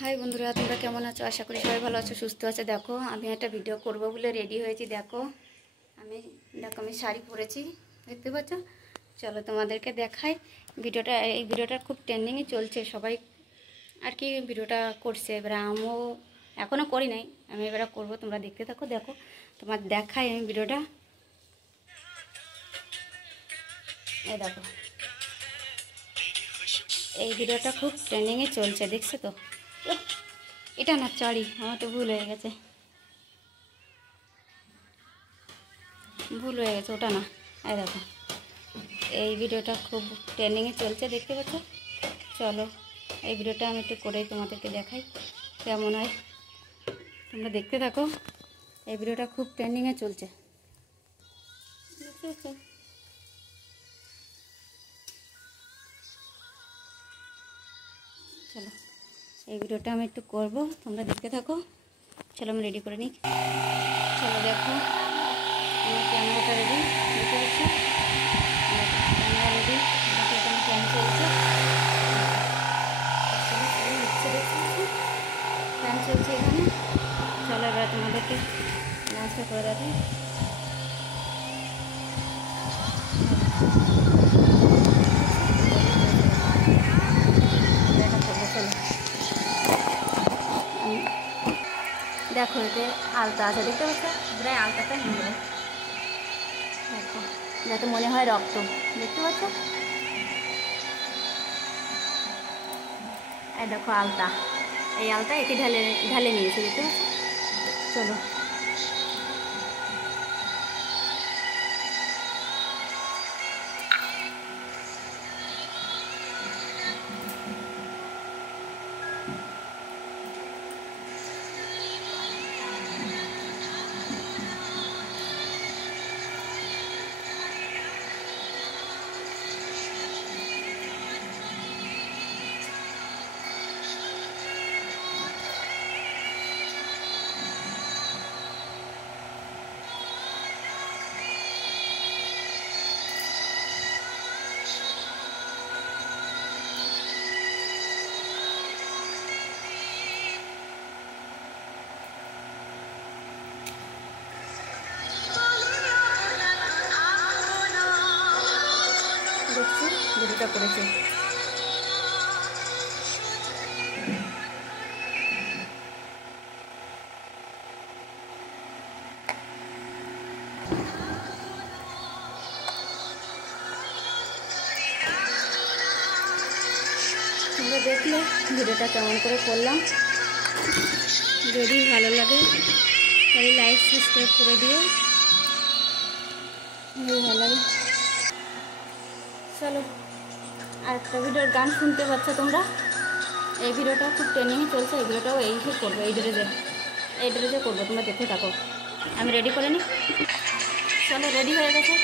হাই বন্ধুরা, তোমরা কেমন আছো? আশা করি সবাই ভালো আছো, সুস্থ আছে। দেখো আমি একটা ভিডিও করব বলে রেডি হয়েছি। দেখো আমি শাড়ি পরেছি, দেখতে পাচ্ছ? চলো তোমাদেরকে দেখাই ভিডিওটা। এই ভিডিওটা খুব ট্রেন্ডিংয়ে চলছে, সবাই আর কি ভিডিওটা করছে। এবারে আমিও এখনও করি নাই, আমি এবারে করবো। তোমরা দেখতে থাকো। দেখো তোমার দেখাই আমি ভিডিওটা। এই দেখো, এই ভিডিওটা খুব ট্রেন্ডিংয়ে চলছে, দেখছো তো? এটা না, চড়ি, আমার তো ভুল হয়ে গেছে, ওটা না। এই দেখো, এই ভিডিওটা খুব ট্রেন্ডিংয়ে চলছে, দেখতে পাচ্ছ? চলো এই ভিডিওটা আমি একটু করেই তোমাদেরকে দেখাই কেমন হয়, তোমরা দেখতে থাকো। এই ভিডিওটা খুব ট্রেন্ডিংয়ে চলছে, দেখতে পাচ্ছ? চলো এই ভিডিওটা আমি একটু করবো, তোমরা দেখতে থাকো। চলো আমি রেডি করে নিই। চলো দেখো আমার ক্যামেরাটা রেডি, দেখতে পাচ্ছ? ক্যামেরা রেডি, এখানে ফ্যান চলছে, ফ্যান চলছে এখানে। চলো এবার তোমাদেরকে নাচটা করে দেবে। দেখো এতে আলতা আছে, দেখতে পাচ্ছ? প্রায় আলতাটা নিয়ে দেখো, যাতে মনে হয় রক্ত, দেখতে পাচ্ছ? এই দেখো আলতা, এই আলতা এতে ঢালে ঢালে নিয়েছে, দেখতে পাচ্ছ? চলো দেখছি ভিডিওটা করেছে। তোমরা দেখলে ভিডিওটা কেমন করে করলাম, যদি ভালো লাগে তাহলে লাইক সাবস্ক্রাইব করে দিও, যদি ভালো লাগে। চলো আর একটা ভিডিওর গান শুনতে পাচ্ছ তোমরা? এই ভিডিওটা খুব ট্রেন্ডিংয়ে চলছে, এই ভিডিওটাও এই করবো, এই ড্রেসে করবো, তোমরা দেখতে থাকো। আমি রেডি করে নিই। চলো রেডি হয়ে গেছে।